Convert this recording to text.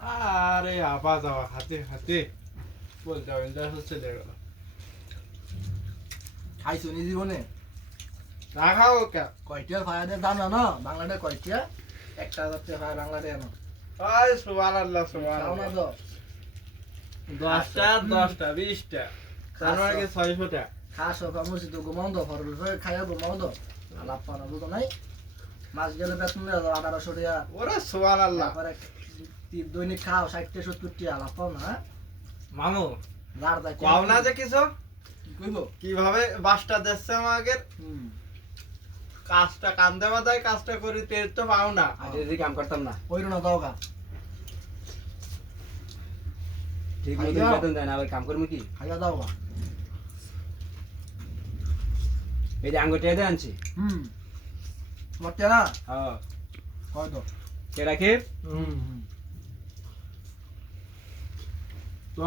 আরে আবা যাওয়া হাতে হাতে। বলতে হবে যা হচ্ছে দেখো। খাইছো নি জীবনে? না খাও কে? কয়টিয়া ফায়াদের দাম জানো? বাংলাদেশ কয়টিয়া? একটা টাকা ফায়ার বাংলাদেশ জানো? আয় সুবহান আল্লাহ আল্লাহ দশটা দশটা বিশটা। তার মানে কি ছয়শো টাকা খাস হোক মসজিদ ঘুমাও দো ফর খাইয়া ঘুমাও দো আলাপ পানো বুঝো নাই। মাছ গেলে বেতন আঠারোশো টাকা। ওরে সুবহান আল্লাহ তি- দৈনিক খাও ষাটটা সত্তর টাকা আলাপ পাও না হ্যাঁ? মামু কও না যে কিছু? কীভাবে বাসটা দিচ্ছে আমাকে? হুম। কাজটা কান্দে বাদায় কাজটা করি তেল তো পাও না। যদি কাম করতাম না। ওই না দাও গা। ঠিক মতো বেতন দেয় না আবার কাম করব কি? খাইয়া দাও গা। এই যে আঙ্গুর টেয়ে আনছি। হুম। তোমার টেনা হ্যাঁ কয় তো কে রাখে হুম হুম। তো